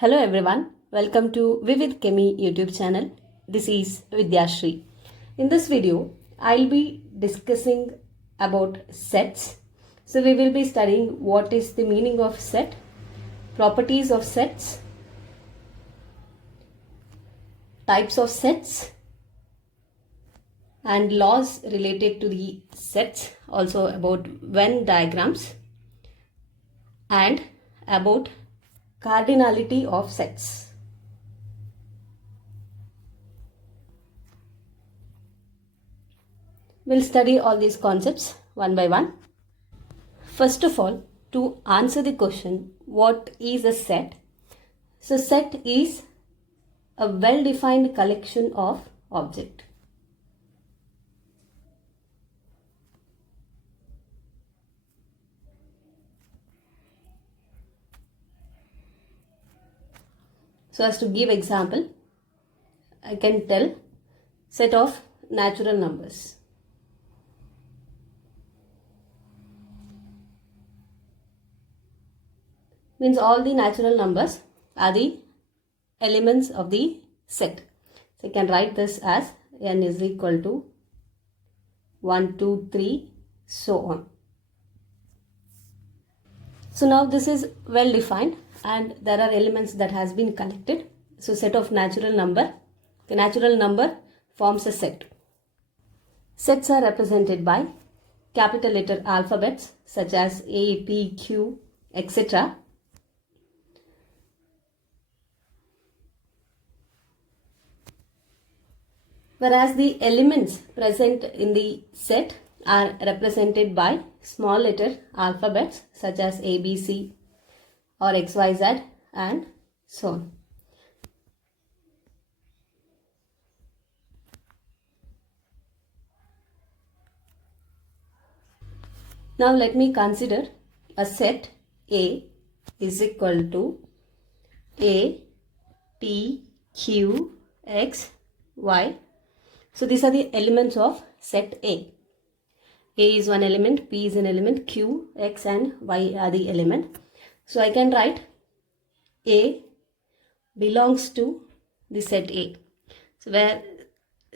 Hello everyone, welcome to Vivid Chemi YouTube channel. This is Hstr. In this video, I'll be discussing about sets. So we will be studying what is the meaning of set, properties of sets, types of sets, and laws related to the sets, also about Venn diagrams, and about cardinality of sets. We'll study all these concepts one by one. First of all, to answer the question, what is a set? So set is a well-defined collection of objects. So as to give example, I can tell set of natural numbers. Means all the natural numbers are the elements of the set. So I can write this as n is equal to 1, 2, 3, so on. So now this is well defined and there are elements that has been collected. So set of natural number. The natural number forms a set. Sets are represented by capital letter alphabets such as A, P, Q, etc. Whereas the elements present in the set are represented by small letter alphabets such as A, B, C or X, Y, Z and so on. Now let me consider a set A is equal to A, P, Q, X, Y. So these are the elements of set A. A is one element, P is an element, Q, X and Y are the element. So I can write A belongs to the set A. So where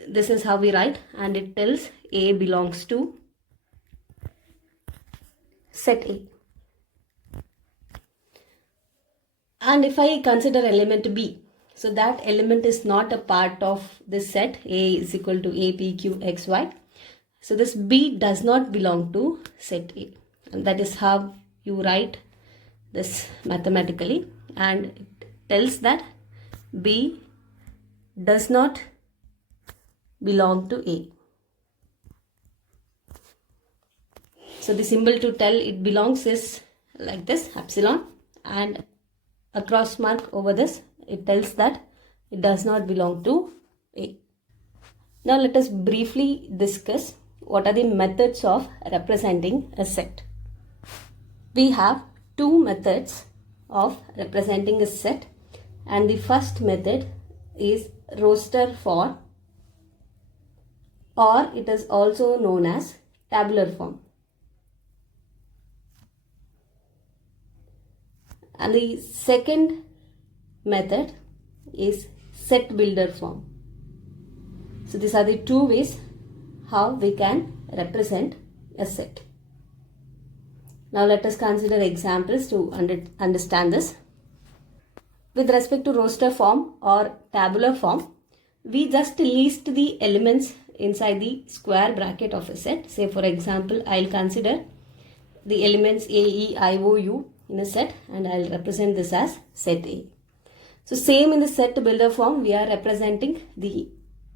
this is how we write and it tells A belongs to set A. And if I consider element B, so that element is not a part of this set. A is equal to A, P, Q, X, Y. So this B does not belong to set A. And that is how you write this mathematically. And it tells that B does not belong to A. So the symbol to tell it belongs is like this, epsilon. And a cross mark over this, it tells that it does not belong to A. Now let us briefly discuss what are the methods of representing a set. We have two methods of representing a set, and the first method is roster form, or it is also known as tabular form. And the second method is set builder form. So these are the two ways how we can represent a set. Now let us consider examples to understand this. With respect to roster form or tabular form, we just list the elements inside the square bracket of a set. Say for example, I'll consider the elements A, E, I, O, U in a set and I'll represent this as set A. So same in the set builder form, we are representing the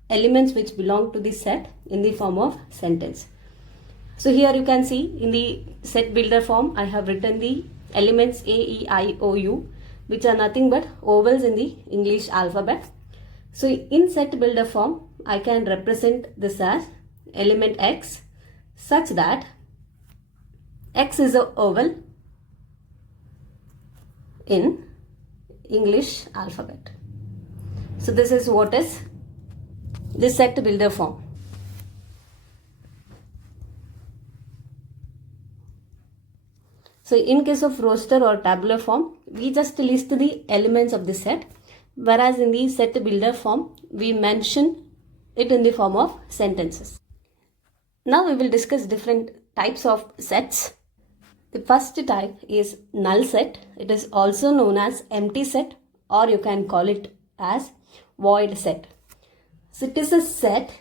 elements which belong to the set in the form of sentence. So here you can see in the set builder form, I have written the elements A, E, I, O, U, which are nothing but vowels in the English alphabet. So in set builder form, I can represent this as element X such that X is a vowel in English alphabet. So this is what is the set builder form. So in case of roster or tabular form, we just list the elements of the set, whereas in the set builder form, we mention it in the form of sentences. Now we will discuss different types of sets. The first type is null set. It is also known as empty set, or you can call it as void set. So it is a set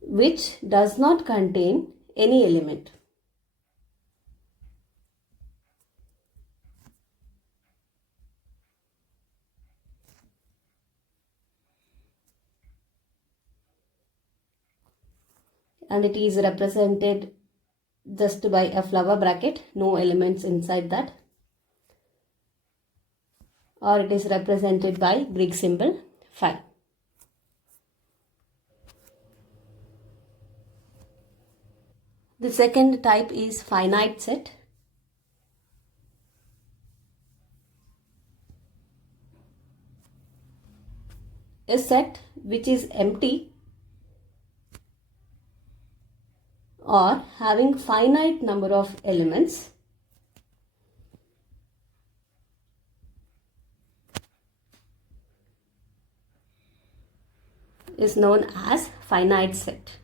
which does not contain any element. And it is represented just by a flower bracket, no elements inside that. Or it is represented by Greek symbol phi. The second type is finite set. A set which is empty or having finite number of elements is known as finite set.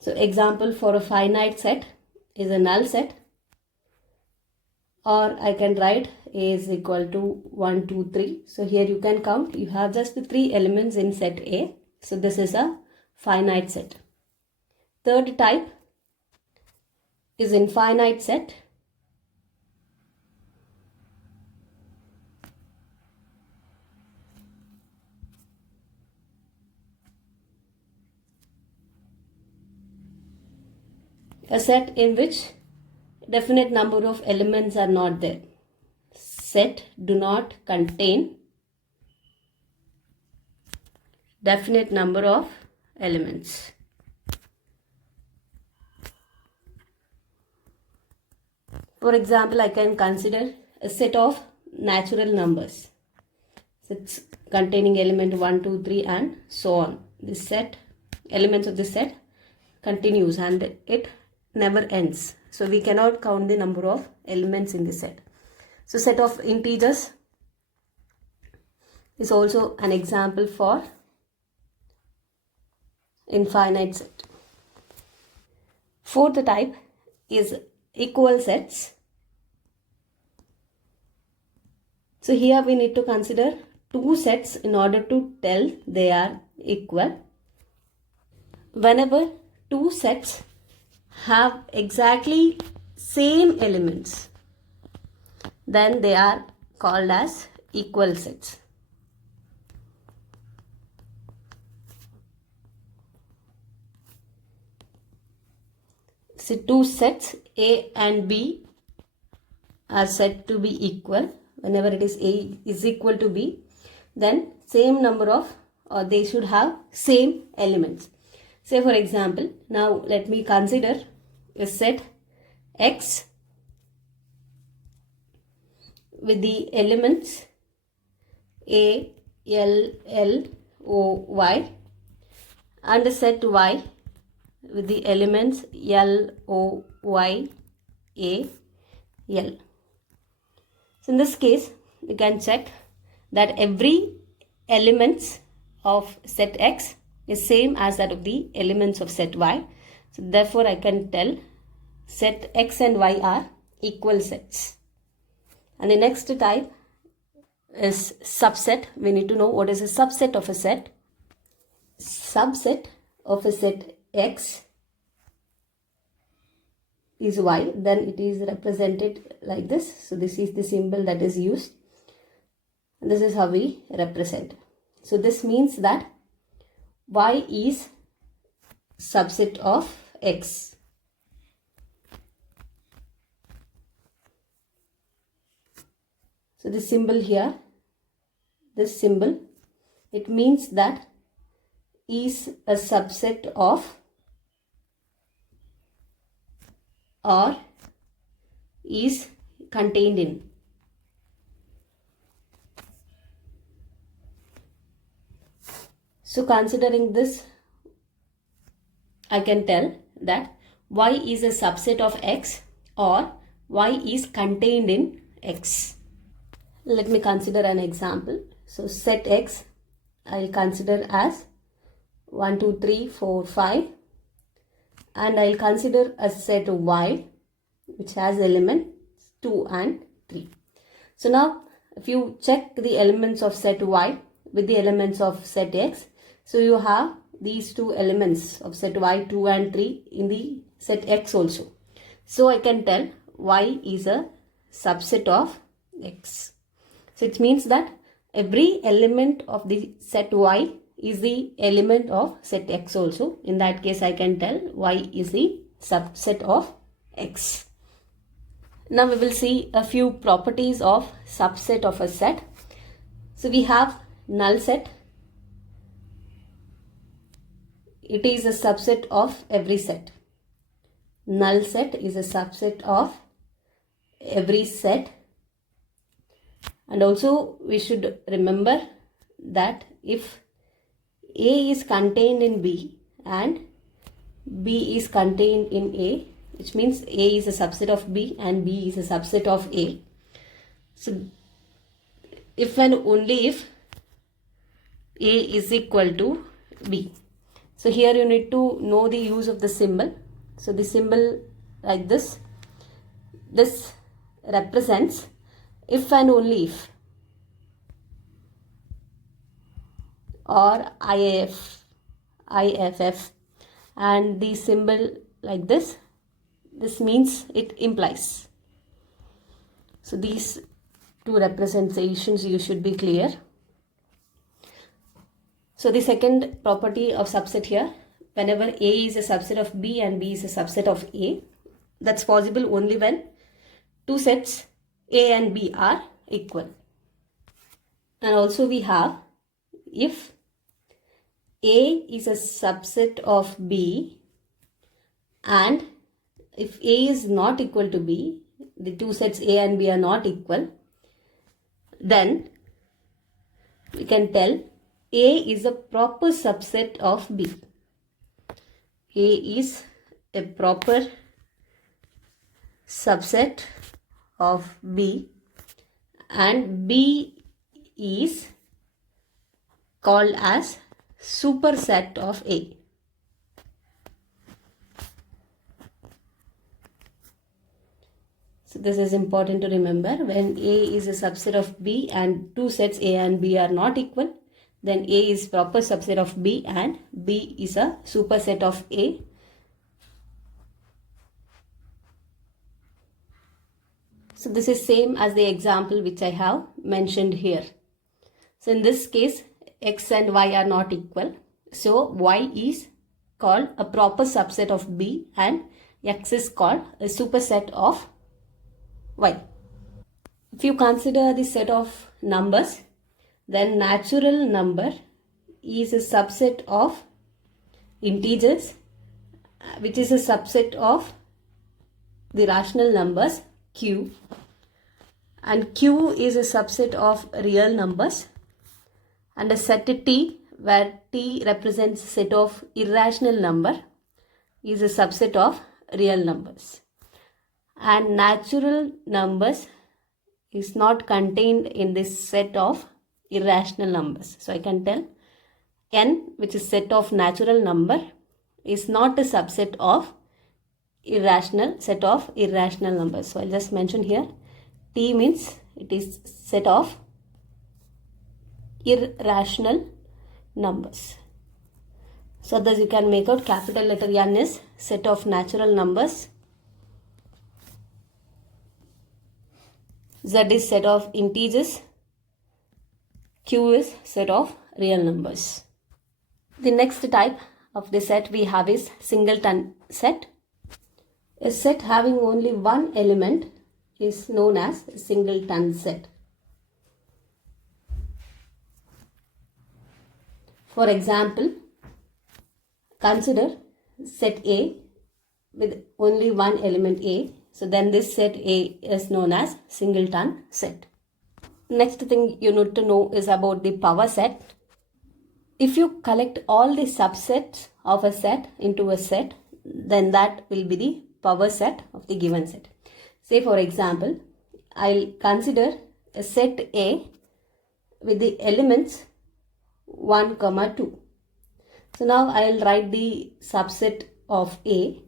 So example for a finite set is a null set, or I can write A is equal to 1, 2, 3. So here you can count, you have just 3 elements in set A. So this is a finite set. Third type is infinite set. A set in which definite number of elements are not there. Set do not contain definite number of elements. For example, I can consider a set of natural numbers. Sets containing element 1, 2, 3 and so on. This set, elements of this set continues and it never ends. So we cannot count the number of elements in this set. So set of integers is also an example for infinite set. Fourth type is equal sets. So here we need to consider two sets in order to tell they are equal. Whenever two sets have exactly same elements, then they are called as equal sets. So two sets A and B are said to be equal. Whenever it is A is equal to B, then same number of, or they should have same elements. Say for example, now let me consider a set X with the elements A, L, L, O, Y, and a set Y with the elements L, O, Y, A, L. So in this case, you can check that every elements of set X is same as that of the elements of set Y. So therefore, I can tell set X and Y are equal sets. And the next type is subset. We need to know what is a subset of a set. Subset of a set X is Y, then it is represented like this. So this is the symbol that is used. And this is how we represent. So this means that Y is subset of X. So this symbol here, this symbol, it means that is a subset of or is contained in. So considering this, I can tell that y is a subset of x or y is contained in x. Let me consider an example. So set x I'll consider as 1, 2, 3, 4, 5, and I'll consider a set y which has elements 2 and 3. So now if you check the elements of set y with the elements of set x, so you have these two elements of set y 2 and 3 in the set x also. So I can tell y is a subset of x. So it means that every element of the set y is the element of set x also. In that case, I can tell y is the subset of x. Now we will see a few properties of subset of a set. So we have null set. It is a subset of every set. Null set is a subset of every set. And also we should remember that if A is contained in B and B is contained in A, which means A is a subset of B and B is a subset of A. So if and only if A is equal to B. So here you need to know the use of the symbol. So the symbol like this represents if and only if, or IFF, and the symbol like this means it implies. So these two representations you should be clear. So the second property of subset here, whenever A is a subset of B and B is a subset of A, that's possible only when two sets A and B are equal. And also we have if A is a subset of B and if A is not equal to B, the two sets A and B are not equal, then we can tell A is a proper subset of B. A is a proper subset of B and B is called as superset of A. So this is important to remember. When A is a subset of B and two sets A and B are not equal, then A is proper subset of B and B is a superset of A. So this is same as the example which I have mentioned here. So in this case, X and Y are not equal. So Y is called a proper subset of B and X is called a superset of Y. If you consider the set of numbers, then natural number is a subset of integers, which is a subset of the rational numbers Q, and Q is a subset of real numbers, and a set T where T represents set of irrational number is a subset of real numbers. And natural numbers is not contained in this set of irrational numbers. So I can tell N, which is set of natural number, is not a subset of set of irrational numbers. So I'll just mention here T means it is set of irrational numbers. So thus you can make out capital letter N is set of natural numbers, Z is set of integers, Q is set of real numbers. The next type of the set we have is singleton set. A set having only one element is known as a singleton set. For example, consider set A with only one element A. So then this set A is known as singleton set. Next thing you need to know is about the power set. If you collect all the subsets of a set into a set, then that will be the power set of the given set. Say for example, I'll consider a set A with the elements 1, 2. So now I'll write the subset of A,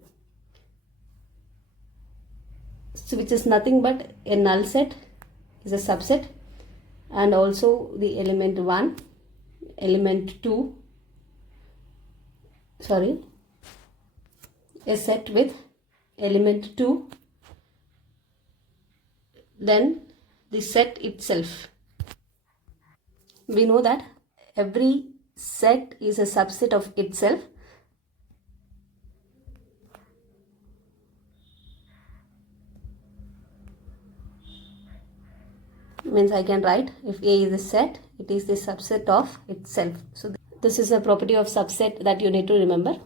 so which is nothing but a null set is a subset, and also the element 1, element 2, a set with element 2, then the set itself. We know that every set is a subset of itself. Means I can write, if A is a set, it is the subset of itself. So this is a property of subset that you need to remember.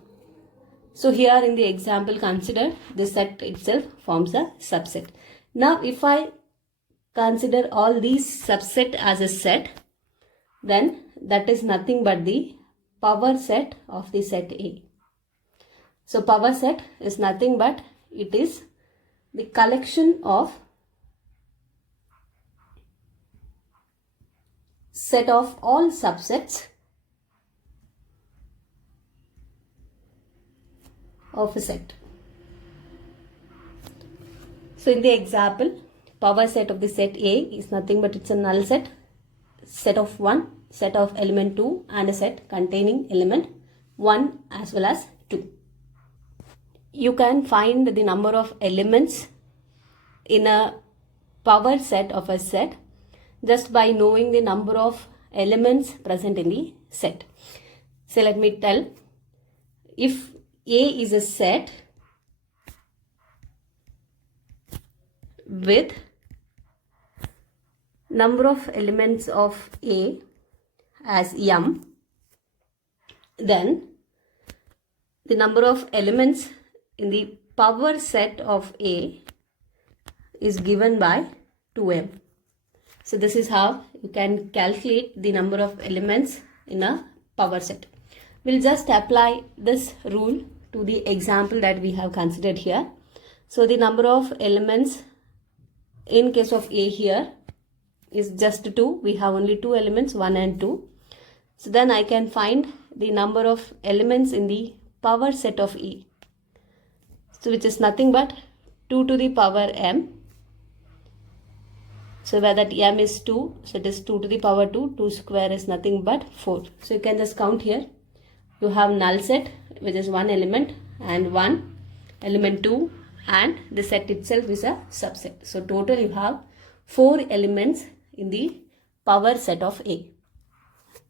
So here in the example, consider the set itself forms a subset. Now if I consider all these subset as a set, then that is nothing but the power set of the set A. So power set is nothing but it is the collection of set of all subsets of a set. So in the example, power set of the set A is nothing but it's a null set, set of 1, set of element 2, and a set containing element 1 as well as 2. You can find the number of elements in a power set of a set just by knowing the number of elements present in the set. So let me tell, if A is a set with number of elements of A as m, then the number of elements in the power set of A is given by 2m. So this is how you can calculate the number of elements in a power set. We'll just apply this rule to the example that we have considered here. So the number of elements in case of A here is just 2. We have only 2 elements, 1 and 2. So then I can find the number of elements in the power set of E. So which is nothing but 2 to the power m. So where that m is 2, so it is 2 to the power 2, 2 square is nothing but 4. So you can just count here. You have null set which is 1 element and 1 element 2, and the set itself is a subset. So total you have 4 elements in the power set of A.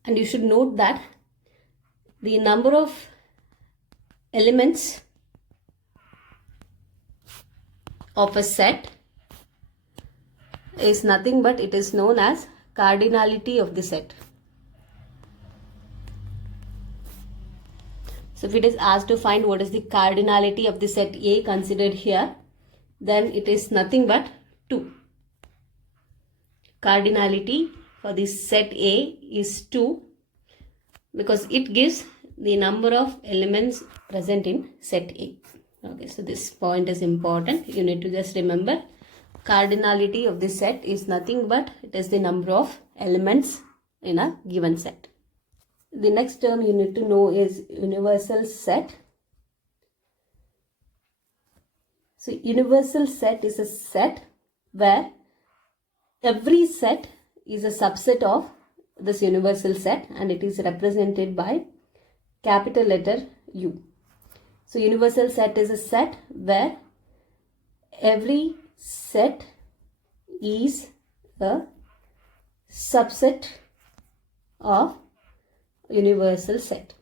And you should note that the number of elements of a set is nothing but it is known as cardinality of the set. So if it is asked to find what is the cardinality of the set A considered here, then it is nothing but 2. Cardinality for the set A is 2 because it gives the number of elements present in set A. Okay, so this point is important. You need to just remember cardinality of the set is nothing but it is the number of elements in a given set. The next term you need to know is universal set. So universal set is a set where every set is a subset of this universal set and it is represented by capital letter U. So universal set is a set where every set is a subset of universal set.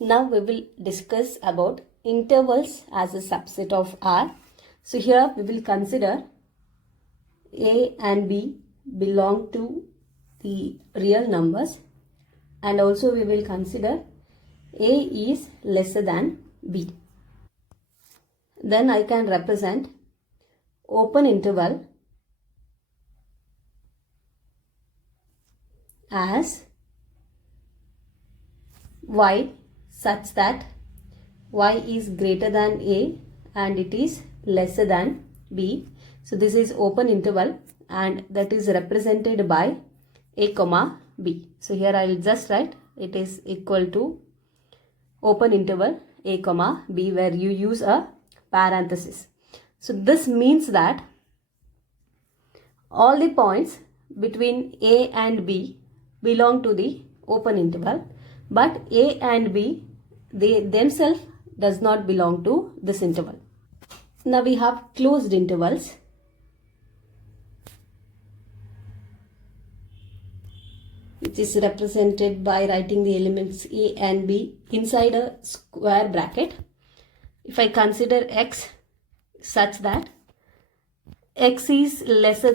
Now we will discuss about intervals as a subset of R. So here we will consider A and B belong to the real numbers, and also we will consider A is lesser than B. Then I can represent open interval as y such that y is greater than a and it is lesser than b. So this is open interval and that is represented by a comma b. So here I will just write it is equal to open interval a comma b, where you use a parenthesis. So this means that all the points between a and b belong to the open interval, but a and b, they themselves does not belong to this interval. Now we have closed intervals. Which is represented by writing the elements a and b inside a square bracket. If I consider x such that x is greater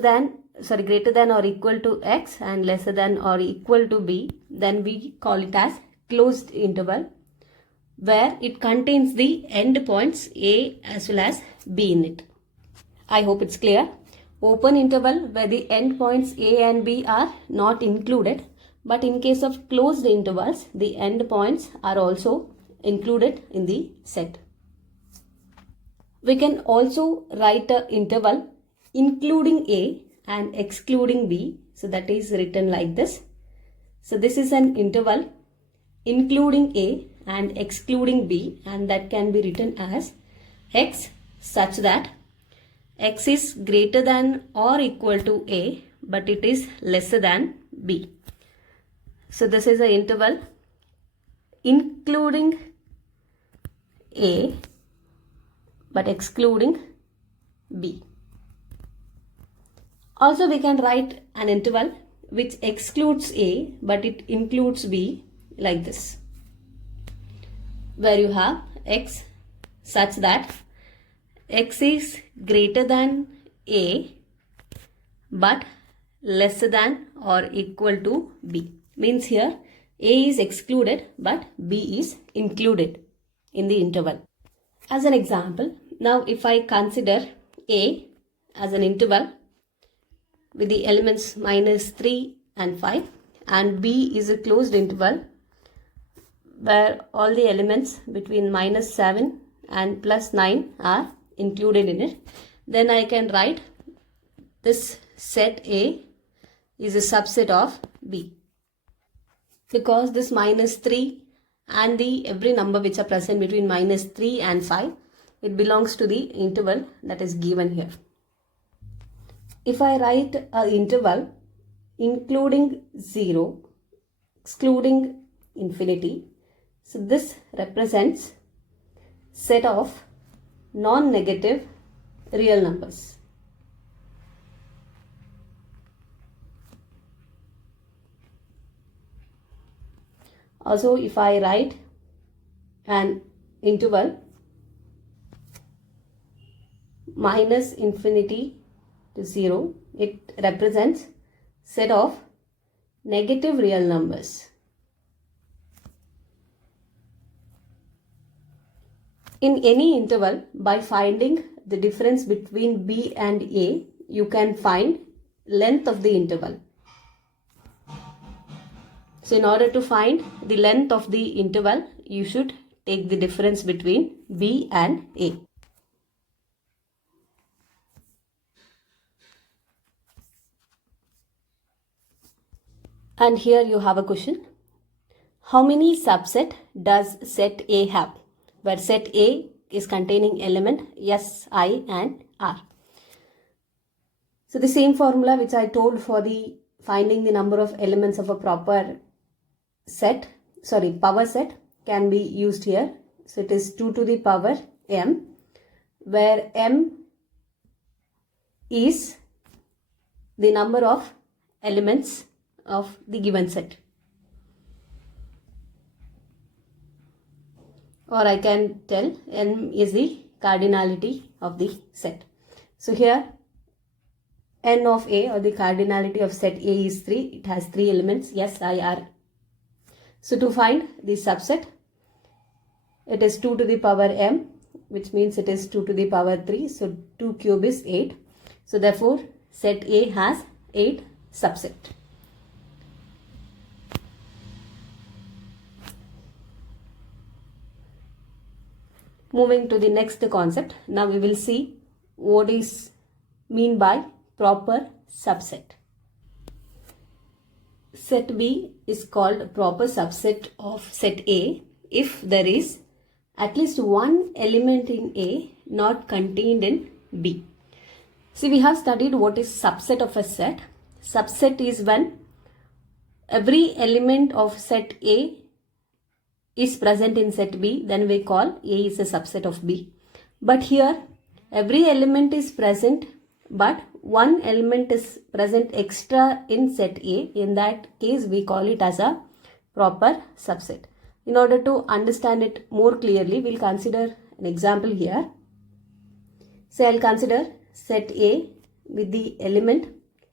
than or equal to x and lesser than or equal to b, then we call it as closed interval, where it contains the end points a as well as b in it. I hope it's clear. Open interval where the end points a and b are not included, but in case of closed intervals, the end points are also included in the set. We can also write an interval including a and excluding b. So that is written like this. So this is an interval including a and excluding b, and that can be written as x such that x is greater than or equal to a, but it is lesser than b. So this is an interval including a but excluding b. Also we can write an interval which excludes a but it includes b like this, where you have x such that x is greater than a but lesser than or equal to b. Means here a is excluded but b is included in the interval. As an example, now if I consider a as an interval with the elements -3 and 5, and b is a closed interval where all the elements between -7 and +9 are included in it, then I can write this set A is a subset of B, because this -3 and the every number which are present between -3 and 5, it belongs to the interval that is given here. If I write an interval including 0, excluding infinity, so this represents set of non-negative real numbers. Also, if I write an interval minus infinity to 0, it represents set of negative real numbers. In any interval, by finding the difference between B and A, you can find length of the interval. So in order to find the length of the interval, you should take the difference between B and A. And here you have a question. How many subset does set A have? Where set A is containing element S, I and R. So the same formula which I told for the finding the number of elements of a proper set, power set, can be used here. So it is 2 to the power m, where m is the number of elements of the given set. Or I can tell n is the cardinality of the set. So here n of A, or the cardinality of set A, is 3. It has 3 elements, S, I, R. So to find the subset, it is 2 to the power m, which means it is 2 to the power 3. So 2 cube is 8. So therefore set A has 8 subset. Moving to the next concept, now we will see what is mean by proper subset. Set B is called a proper subset of set A if there is at least one element in A not contained in B. See, we have studied what is subset of a set. Subset is when every element of set A is present in set B, then we call A is a subset of B. But here every element is present, but one element is present extra in set A. In that case we call it as a proper subset. In order to understand it more clearly, we'll consider an example here. So I'll consider set A with the element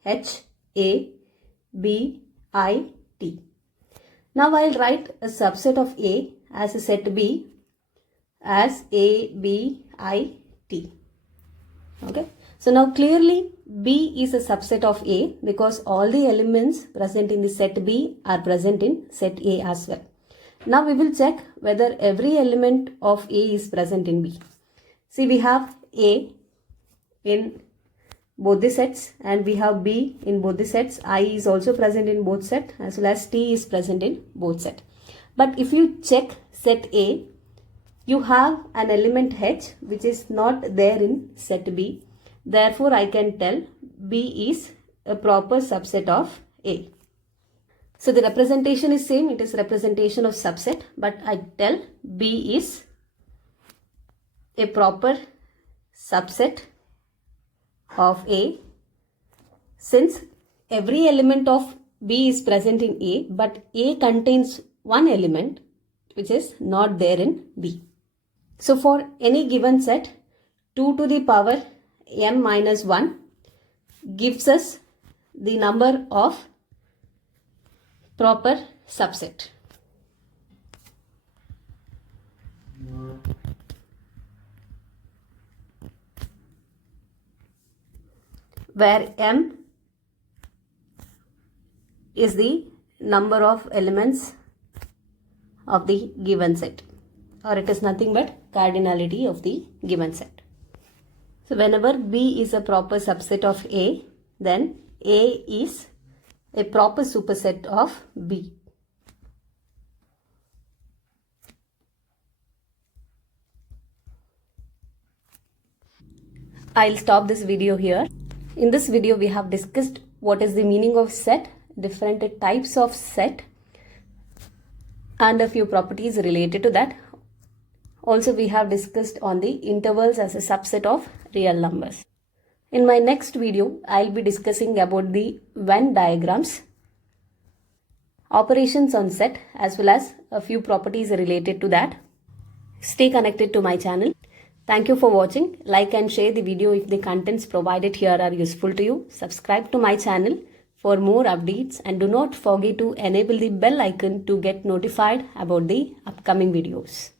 H, A, B, I, T. Now I'll write a subset of A as a set B as A, B, I, T. Okay. So now clearly B is a subset of A because all the elements present in the set B are present in set A as well. Now we will check whether every element of A is present in B. See, we have A in both the sets and we have B in both the sets. I is also present in both sets as well as T is present in both sets. But if you check set A, you have an element H which is not there in set B. Therefore, I can tell B is a proper subset of A. So the representation is same, it is representation of subset, but I tell B is a proper subset of A since every element of B is present in A, but A contains one element which is not there in B. So for any given set, 2 to the power m minus 1 gives us the number of proper subset. Where m is the number of elements of the given set, or it is nothing but cardinality of the given set. So whenever B is a proper subset of A, then A is a proper superset of B. I'll stop this video here. In this video, we have discussed what is the meaning of set, different types of set, and a few properties related to that. Also, we have discussed on the intervals as a subset of real numbers. In my next video, I'll be discussing about the Venn diagrams, operations on set, as well as a few properties related to that. Stay connected to my channel. Thank you for watching. Like and share the video if the contents provided here are useful to you. Subscribe to my channel for more updates and do not forget to enable the bell icon to get notified about the upcoming videos.